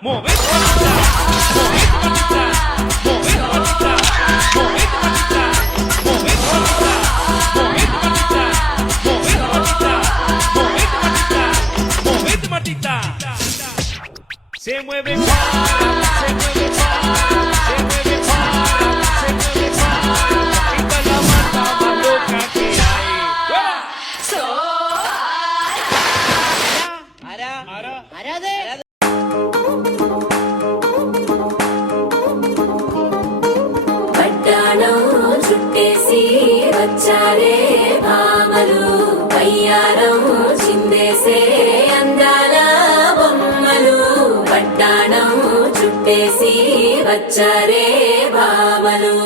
movete patita, movete patita, movete patita, movete patita, movete patita, movete patita, movete patita, movete patita, movete patita. Se mueve para, se mueve para, se mueve para, se mueve para. Esta es la mata más loca que hay. పట్టాణం చుట్టేసి వచ్చారే భామలు వయ్యారం చిందేసే అందాల బొమ్మలు పట్టాణం చుట్టేసి వచ్చారే భామలు